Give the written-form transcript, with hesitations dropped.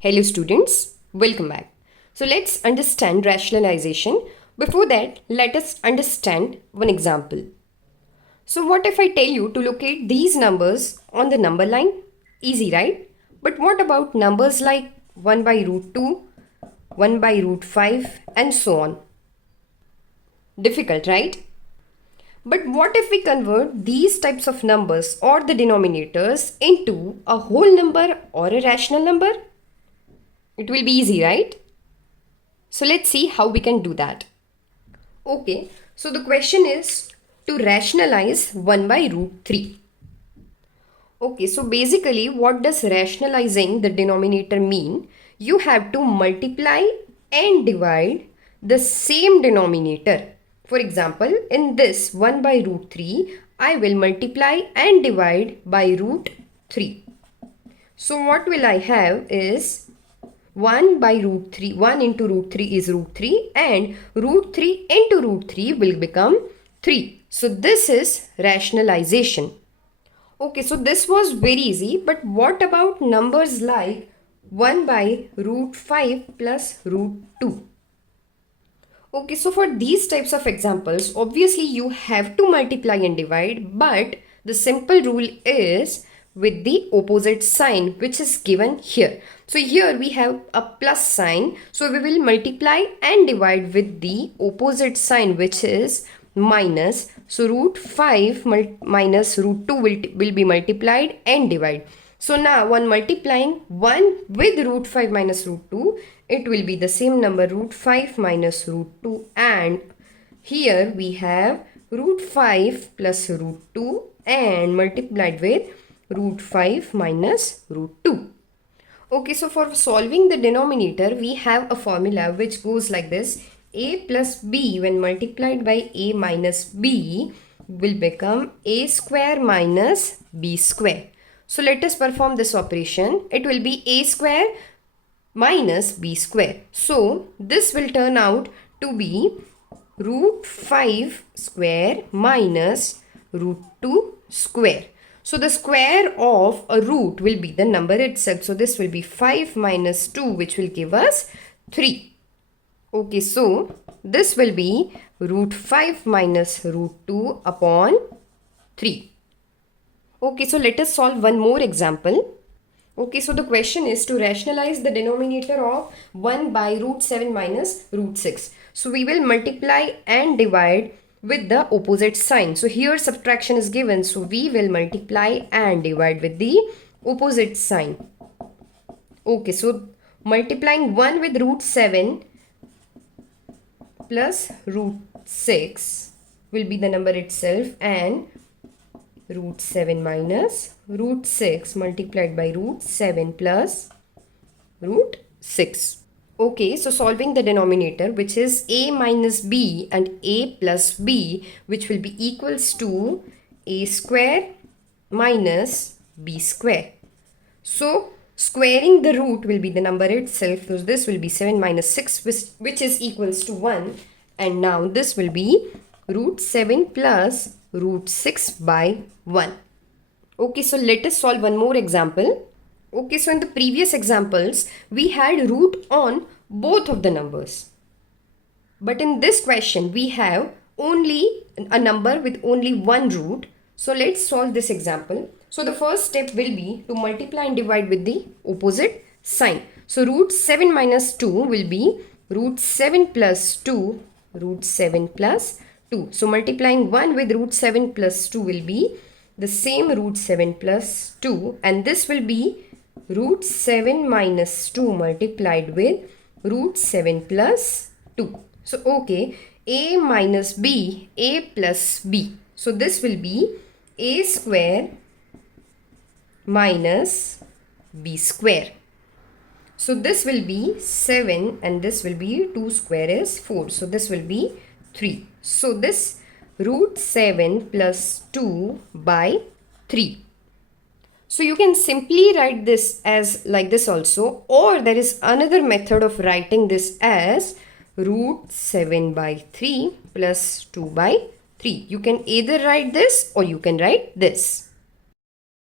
Hello students, welcome back. So let's understand rationalization. Before that, let us understand one example. So what if I tell you to locate these numbers on the number line? Easy, right? But what about numbers like 1 by root 2, 1 by root 5 and so on? Difficult, right? But what if we convert these types of numbers or the denominators into a whole number or a rational number? It will be easy, right? So let's see how we can do that. Okay, so the question is to rationalize 1 by root 3. Okay, so basically what does rationalizing the denominator mean? You have to multiply and divide the same denominator. For example, in this 1 by root 3, I will multiply and divide by root 3. So what will I have is 1 by root 3, 1 into root 3 is root 3 and root 3 into root 3 will become 3. So this is rationalization. Okay, so this was very easy, but what about numbers like 1 by root 5 plus root 2? Okay, so for these types of examples, obviously you have to multiply and divide, but the simple rule is with the opposite sign which is given here. So here we have a plus sign. So we will multiply and divide with the opposite sign which is minus. So root 5 minus root 2 will be multiplied and divide. So now on multiplying 1 with root 5 minus root 2, it will be the same number root 5 minus root 2, and here we have root 5 plus root 2 and multiplied with root 5 minus root 2. Okay, so for solving the denominator, we have a formula which goes like this. A plus b when multiplied by a minus b will become a square minus b square. So let us perform this operation. It will be a square minus b square. So this will turn out to be root 5 square minus root 2 square. So the square of a root will be the number itself. So this will be 5 minus 2, which will give us 3. Okay, so this will be root 5 minus root 2 upon 3. Okay, so let us solve one more example. Okay, so the question is to rationalize the denominator of 1 by root 7 minus root 6. So we will multiply and divide with the opposite sign. So here subtraction is given. So we will multiply and divide with the opposite sign. Okay, so multiplying 1 with root 7 plus root 6 will be the number itself, and root 7 minus root 6 multiplied by root 7 plus root 6. Okay, so solving the denominator, which is a minus b and a plus b, which will be equals to a square minus b square. So squaring the root will be the number itself. So this will be 7 minus 6, which is equals to 1. And now this will be root 7 plus root 6 by 1. Okay, so let us solve one more example. Okay, so in the previous examples, we had root on both of the numbers. But in this question, we have only a number with only one root. So let's solve this example. So the first step will be to multiply and divide with the opposite sign. So root 7 minus 2 will be root 7 plus 2, root 7 plus 2. So multiplying 1 with root 7 plus 2 will be the same root 7 plus 2, and this will be root 7 minus 2 multiplied with root 7 plus 2. So okay, a minus b, a plus b. So this will be a square minus b square. So this will be 7 and this will be 2 square is 4. So this will be 3. So this root 7 plus 2 by 3. So you can simply write this as like this also, or there is another method of writing this as root 7 by 3 plus 2 by 3. You can either write this or you can write this.